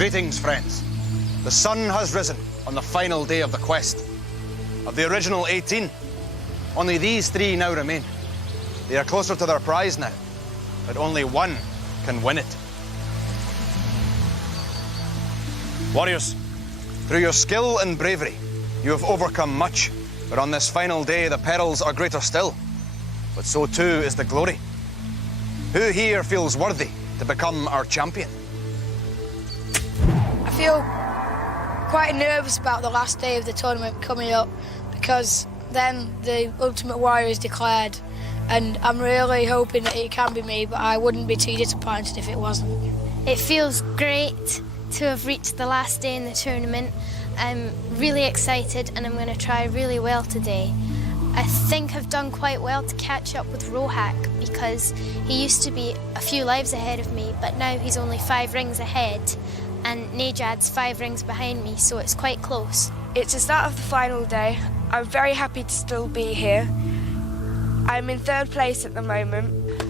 Greetings, friends. The sun has risen on the final day of the quest. Of the original 18, only these 3 now remain. They are closer to their prize now, but only one can win it. Warriors, through your skill and bravery, you have overcome much, but on this final day, the perils are greater still. But so too is the glory. Who here feels worthy to become our champion? I feel quite nervous about the last day of the tournament coming up because then the Ultimate Warrior is declared, and I'm really hoping that it can be me, but I wouldn't be too disappointed if it wasn't. It feels great to have reached the last day in the tournament. I'm really excited and I'm going to try really well today. I think I've done quite well to catch up with Rohak because he used to be a few lives ahead of me, but now he's only 5 rings ahead, and Nejad's 5 rings behind me, so it's quite close. It's the start of the final day. I'm very happy to still be here. I'm in 3rd place at the moment.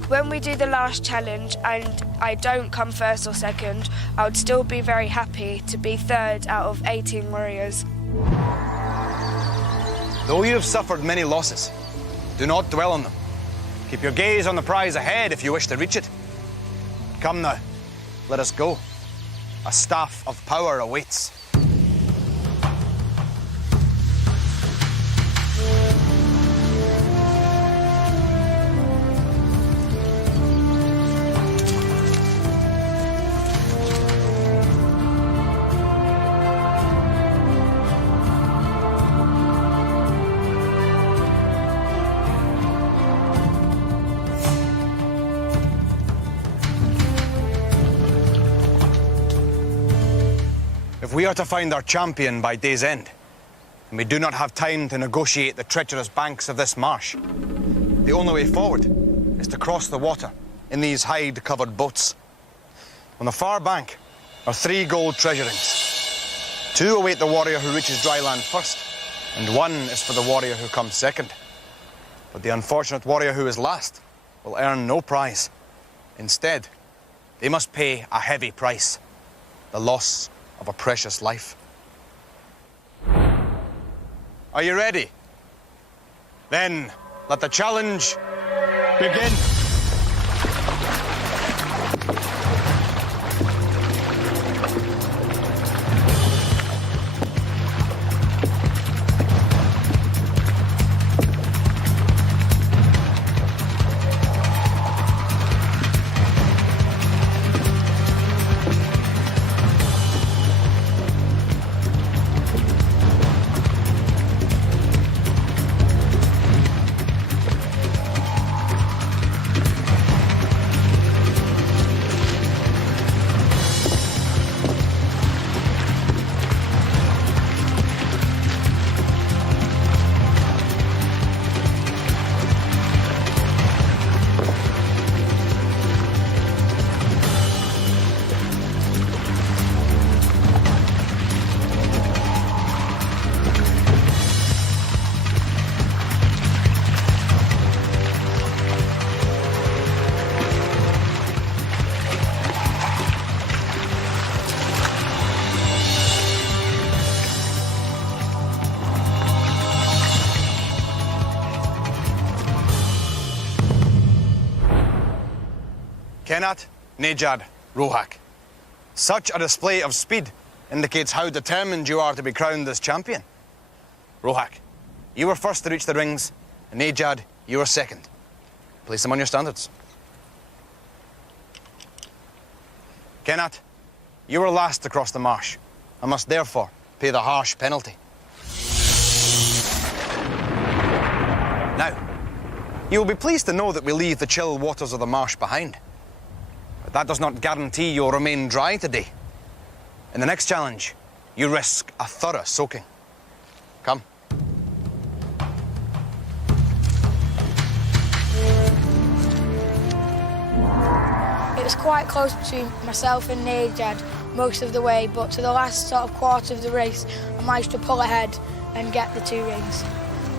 When we do the last challenge and I don't come 1st or 2nd, I would still be very happy to be 3rd out of 18 warriors. Though you have suffered many losses, do not dwell on them. Keep your gaze on the prize ahead if you wish to reach it. Come now, let us go. A staff of power awaits. If we are to find our champion by day's end, and we do not have time to negotiate the treacherous banks of this marsh, the only way forward is to cross the water in these hide-covered boats. On the far bank are 3 gold treasure rings. 2 await the warrior who reaches dry land first, and 1 is for the warrior who comes second. But the unfortunate warrior who is last will earn no prize. Instead, they must pay a heavy price: the loss of a precious life. Are you ready? Then let the challenge begin. Kenat, Nejad, Rohak. Such a display of speed indicates how determined you are to be crowned as champion. Rohak, you were first to reach the rings, and Nejad, you were second. Place them on your standards. Kenat, you were last to cross the marsh, and must therefore pay the harsh penalty. Now, you will be pleased to know that we leave the chill waters of the marsh behind. But that does not guarantee you'll remain dry today. In the next challenge, you risk a thorough soaking. Come. It was quite close between myself and Nejad most of the way, but to the last sort of quarter of the race, I managed to pull ahead and get the 2 rings.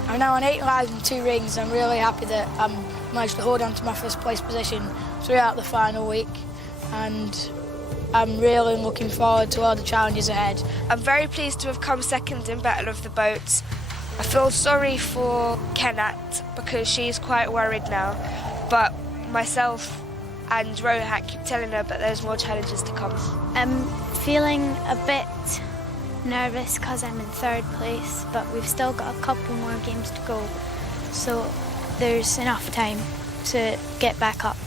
I'm now on 8 lives and 2 rings. I'm really happy that I managed to hold on to my 1st place position throughout the final week, and I'm really looking forward to all the challenges ahead. I'm very pleased to have come second in Battle of the Boats. I feel sorry for Kenat because she's quite worried now, but myself and Rohak keep telling her that there's more challenges to come. I'm feeling a bit nervous because I'm in third place, but we've still got a couple more games to go, so there's enough time to get back up.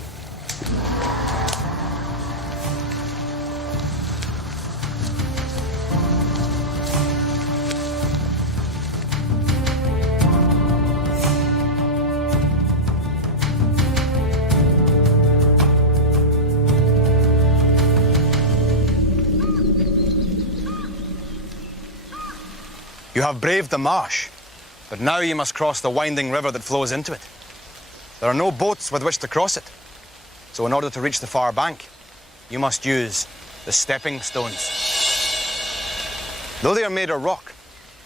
You have braved the marsh, but now you must cross the winding river that flows into it. There are no boats with which to cross it, so in order to reach the far bank, you must use the stepping stones. Though they are made of rock,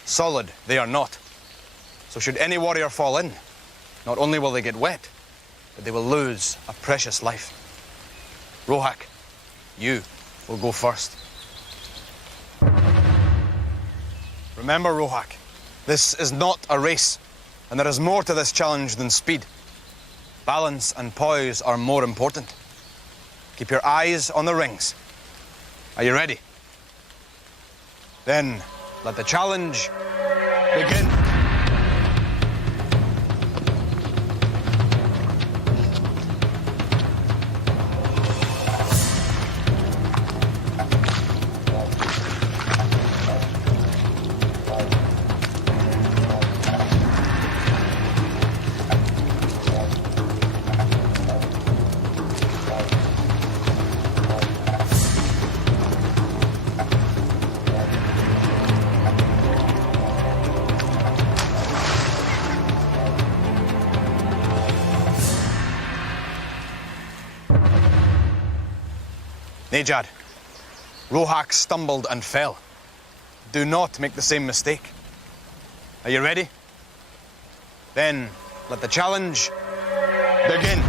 solid they are not. So should any warrior fall in, not only will they get wet, but they will lose a precious life. Rohak, you will go first. Remember, Rohak, this is not a race, and there is more to this challenge than speed. Balance and poise are more important. Keep your eyes on the rings. Are you ready? Then let the challenge begin. Nejad, Rohak stumbled and fell. Do not make the same mistake. Are you ready? Then let the challenge begin.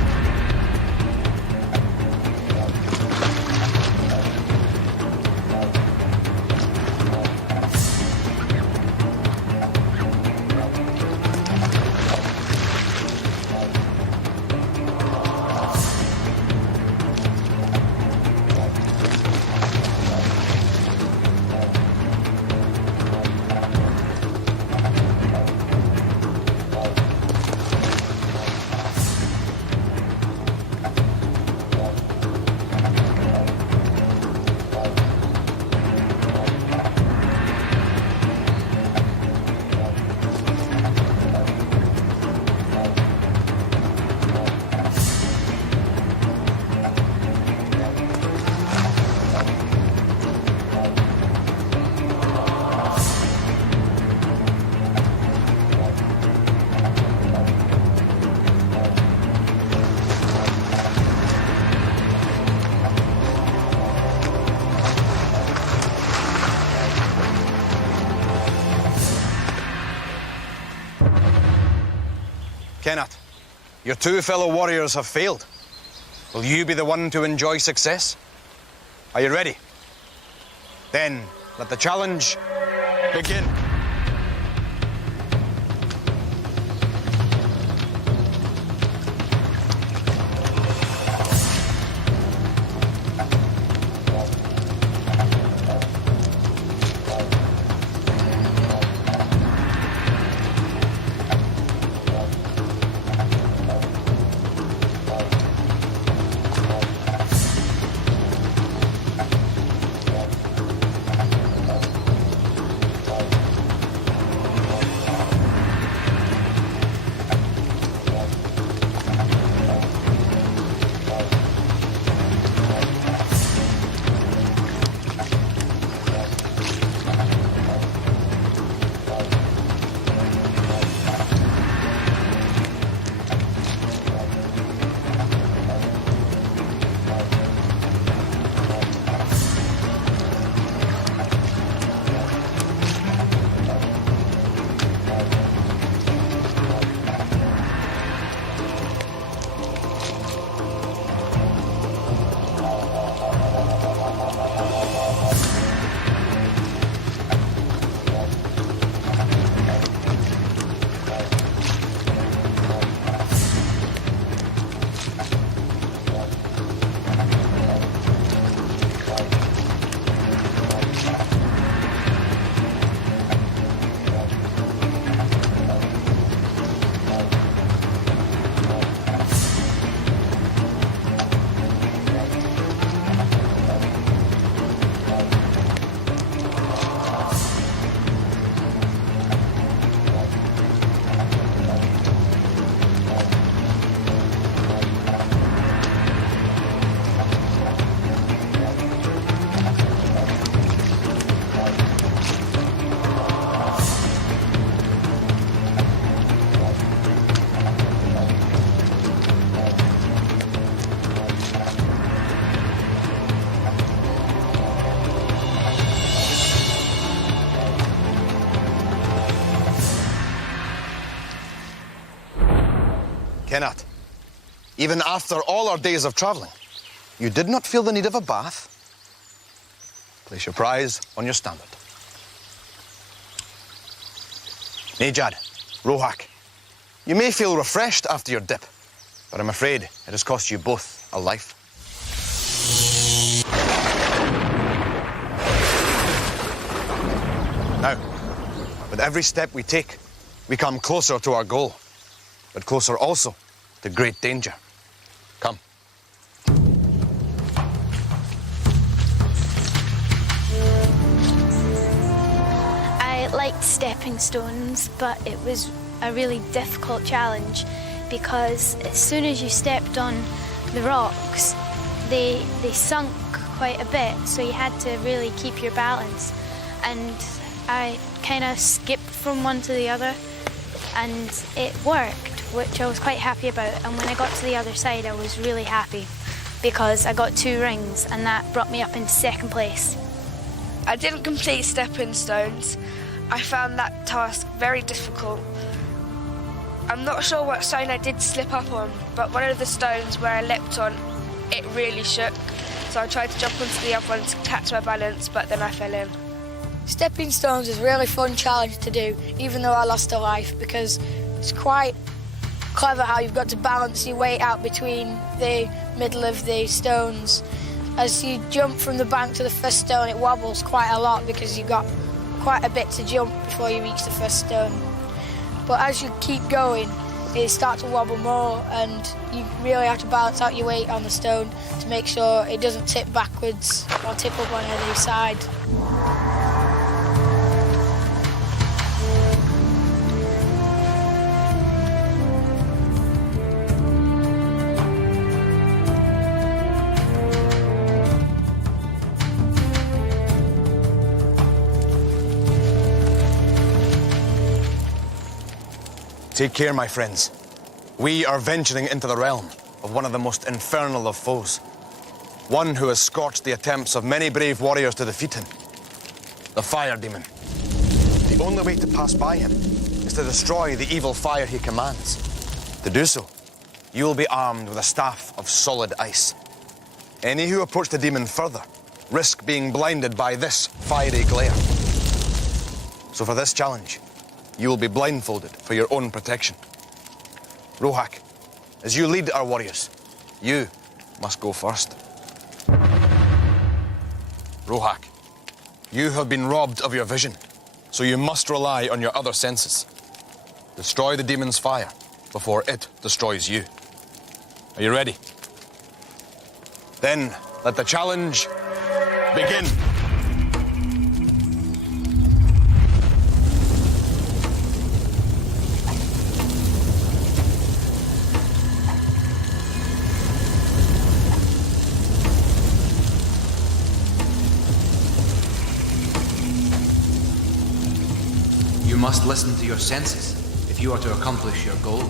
Kenat, your two fellow warriors have failed. Will you be the one to enjoy success? Are you ready? Then let the challenge begin. Kenneth, even after all our days of travelling, you did not feel the need of a bath? Place your prize on your standard. Nejad, Rohak, you may feel refreshed after your dip, but I'm afraid it has cost you both a life. Now, with every step we take, we come closer to our goal, but closer also to great danger. Come. I liked stepping stones, but it was a really difficult challenge because as soon as you stepped on the rocks, they sunk quite a bit, so you had to really keep your balance. And I kind of skipped from one to the other, and it worked, which I was quite happy about. And when I got to the other side, I was really happy because I got 2 rings, and that brought me up into 2nd place. I didn't complete stepping stones. I found that task very difficult. I'm not sure what stone I did slip up on, but one of the stones where I leapt on, it really shook. So I tried to jump onto the other one to catch my balance, but then I fell in. Stepping stones is a really fun challenge to do, even though I lost a life, because it's quite clever how you've got to balance your weight out between the middle of the stones. As you jump from the bank to the first stone, it wobbles quite a lot because you've got quite a bit to jump before you reach the first stone. But as you keep going, it starts to wobble more, and you really have to balance out your weight on the stone to make sure it doesn't tip backwards or tip up on either side. Take care, my friends. We are venturing into the realm of one of the most infernal of foes. One who has scorched the attempts of many brave warriors to defeat him. The fire demon. The only way to pass by him is to destroy the evil fire he commands. To do so, you will be armed with a staff of solid ice. Any who approach the demon further risk being blinded by this fiery glare. So for this challenge, you will be blindfolded for your own protection. Rohak, as you lead our warriors, you must go first. Rohak, you have been robbed of your vision, so you must rely on your other senses. Destroy the demon's fire before it destroys you. Are you ready? Then let the challenge begin. You must listen to your senses if you are to accomplish your goal.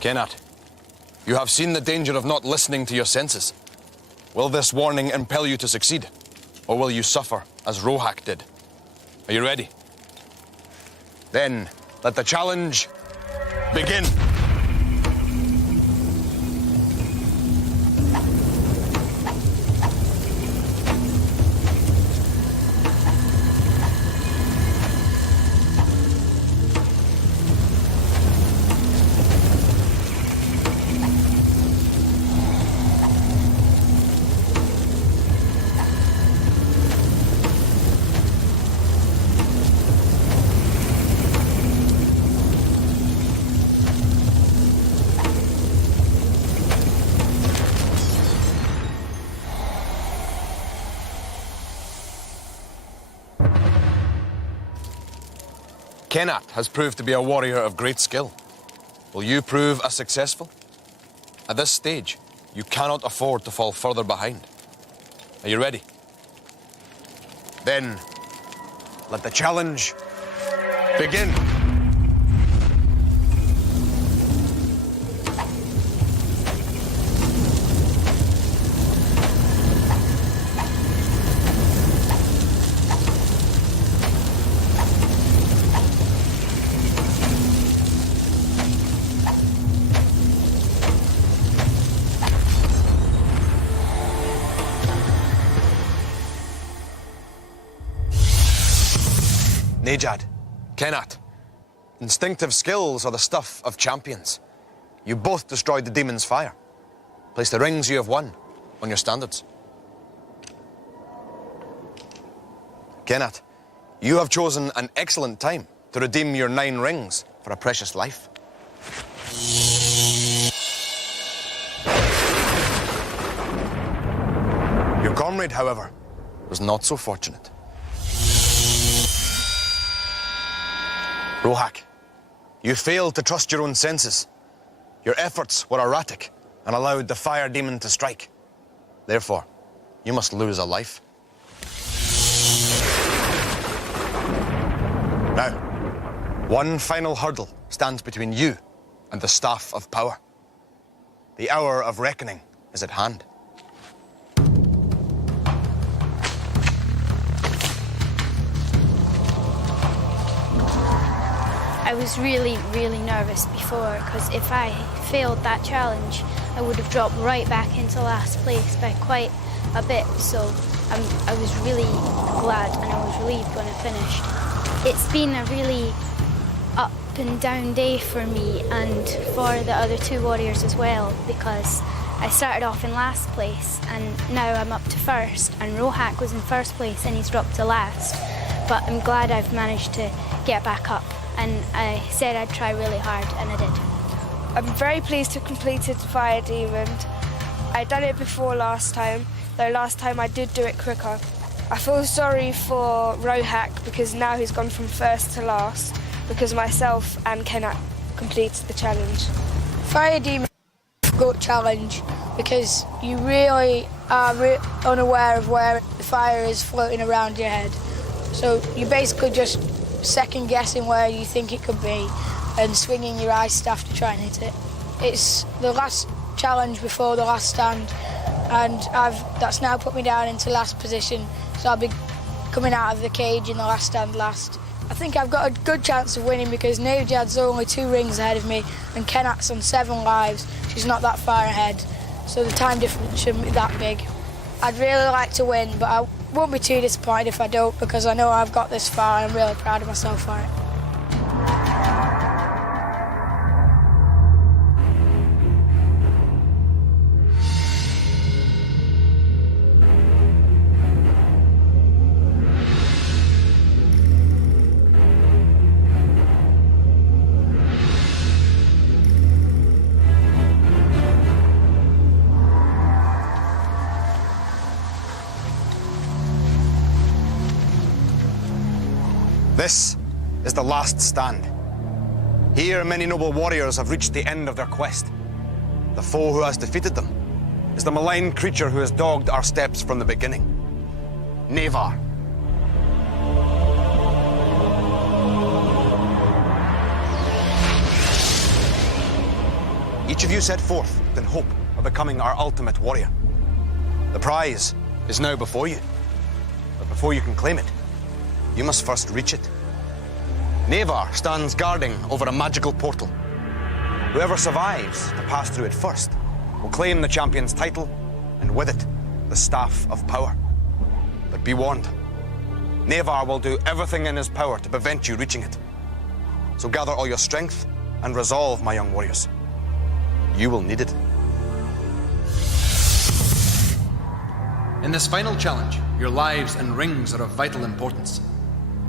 Kenneth, you have seen the danger of not listening to your senses. Will this warning impel you to succeed, or will you suffer as Rohak did? Are you ready? Then let the challenge begin. Kenneth has proved to be a warrior of great skill. Will you prove as successful? At this stage, you cannot afford to fall further behind. Are you ready? Then, let the challenge begin. Nejad, Kenat, instinctive skills are the stuff of champions. You both destroyed the demon's fire. Place the rings you have won on your standards. Kenat, you have chosen an excellent time to redeem your 9 rings for a precious life. Your comrade, however, was not so fortunate. Rohak, you failed to trust your own senses. Your efforts were erratic and allowed the fire demon to strike. Therefore, you must lose a life. Now, one final hurdle stands between you and the staff of power. The hour of reckoning is at hand. I was really nervous before, because if I failed that challenge, I would have dropped right back into last place by quite a bit. So I was really glad and I was relieved when I finished. It's been a really up and down day for me and for the other 2 warriors as well, because I started off in last place and now I'm up to first, and Rohak was in first place and he's dropped to last. But I'm glad I've managed to get back up. And I said I'd try really hard, and I did. I'm very pleased to have completed Fire Demon. I'd done it before last time, though last time I did do it quicker. I feel sorry for Rohak because now he's gone from first to last, because myself and Kenat completed the challenge. Fire Demon is a difficult challenge because you really are unaware of where the fire is floating around your head. So you basically just second guessing where you think it could be and swinging your ice staff to try and hit it. It's the last challenge before the last stand, and that's now put me down into last position, so I'll be coming out of the cage in the last stand last. I think I've got a good chance of winning because Nejad's only 2 rings ahead of me and Kenat's on 7 lives. She's not that far ahead, so the time difference shouldn't be that big. I'd really like to win, but I won't be too disappointed if I don't, because I know I've got this far and I'm really proud of myself for it. This is the last stand. Here, many noble warriors have reached the end of their quest. The foe who has defeated them is the malign creature who has dogged our steps from the beginning. Nevar. Each of you set forth in hope of becoming our ultimate warrior. The prize is now before you. But before you can claim it, you must first reach it. Nevar stands guarding over a magical portal. Whoever survives to pass through it first will claim the champion's title, and with it, the staff of power. But be warned, Nevar will do everything in his power to prevent you reaching it. So gather all your strength and resolve, my young warriors. You will need it. In this final challenge, your lives and rings are of vital importance.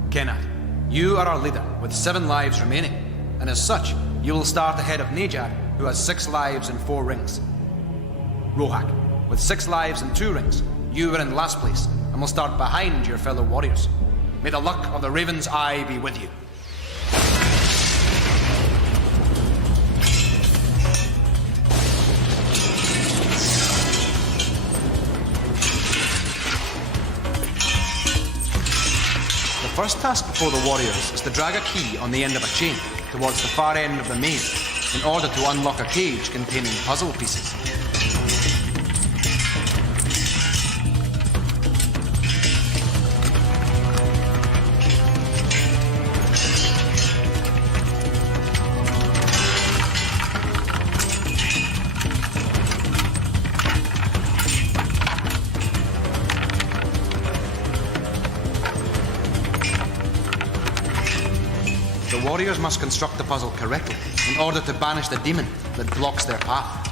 Kenat, you are our leader with 7 lives remaining, and as such, you will start ahead of Nejad, who has 6 lives and 4 rings. Rohak, with 6 lives and 2 rings, you are in last place and will start behind your fellow warriors. May the luck of the Raven's Eye be with you. first task before the warriors is to drag a key on the end of a chain towards the far end of the maze in order to unlock a cage containing puzzle pieces. The warriors must construct the puzzle correctly in order to banish the demon that blocks their path.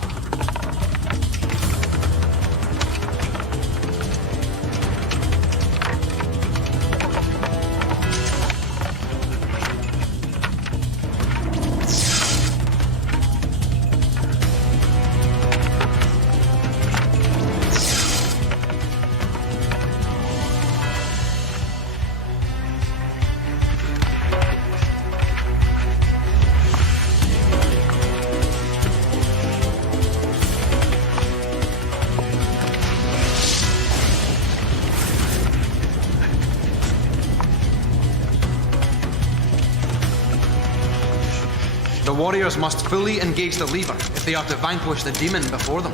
The warriors must fully engage the lever if they are to vanquish the demon before them.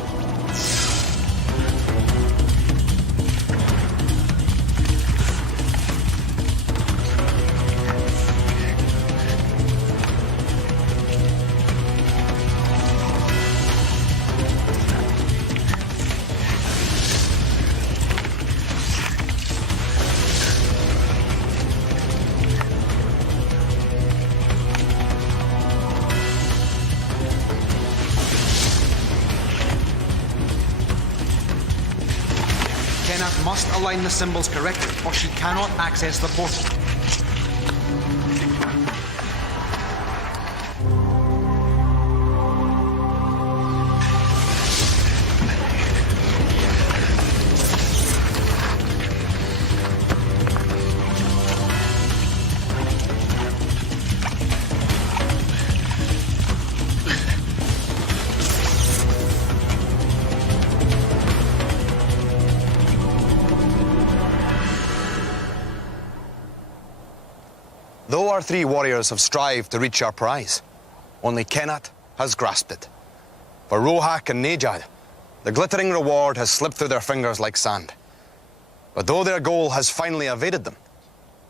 Kenneth must align the symbols correctly, or she cannot access the portal. Though our three warriors have strived to reach our prize, only Kenneth has grasped it. For Rohak and Nejad, the glittering reward has slipped through their fingers like sand. But though their goal has finally evaded them,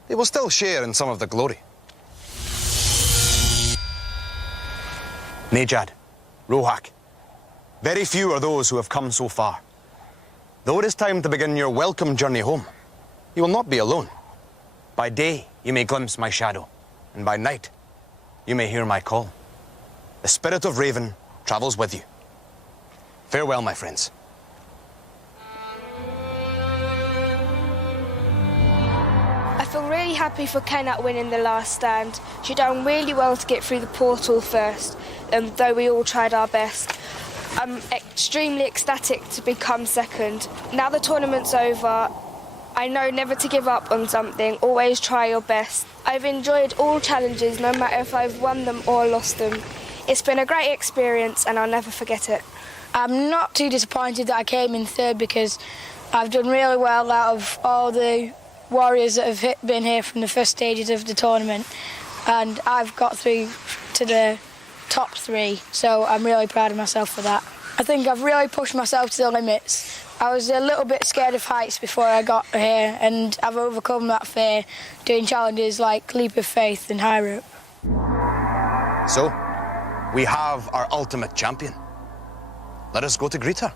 they will still share in some of the glory. Nejad, Rohak, very few are those who have come so far. Though it is time to begin your welcome journey home, you will not be alone. By day, you may glimpse my shadow, and by night, you may hear my call. The spirit of Raven travels with you. Farewell, my friends. I feel really happy for Kenneth winning the last stand. She done really well to get through the portal first, though we all tried our best. I'm extremely ecstatic to become second. Now the tournament's over, I know never to give up on something, always try your best. I've enjoyed all challenges, no matter if I've won them or lost them. It's been a great experience and I'll never forget it. I'm not too disappointed that I came in third because I've done really well out of all the warriors that have been here from the first stages of the tournament, and I've got through to the top three, so I'm really proud of myself for that. I think I've really pushed myself to the limits. I was a little bit scared of heights before I got here, and I've overcome that fear doing challenges like Leap of Faith and High Rope. So, we have our ultimate champion. Let us go to greet her.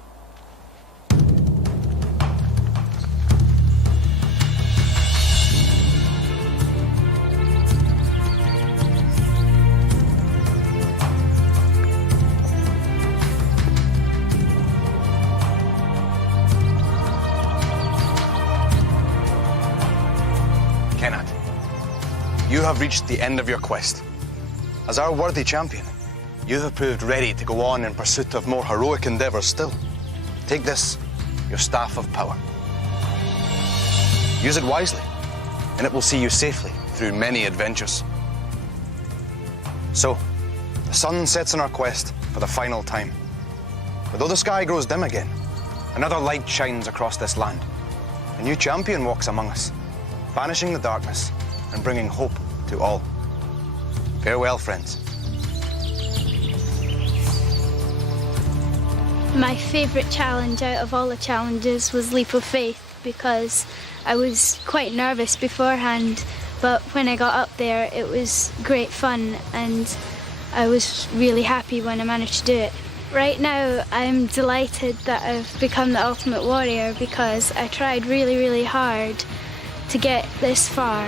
Kenneth, you have reached the end of your quest. As our worthy champion, you have proved ready to go on in pursuit of more heroic endeavours still. Take this, your staff of power. Use it wisely, and it will see you safely through many adventures. So, the sun sets on our quest for the final time. But though the sky grows dim again, another light shines across this land. A new champion walks among us, banishing the darkness and bringing hope to all. Farewell, friends. My favourite challenge out of all the challenges was Leap of Faith because I was quite nervous beforehand, but when I got up there it was great fun and I was really happy when I managed to do it. Right now I'm delighted that I've become the Ultimate Warrior because I tried really, really hard to get this far.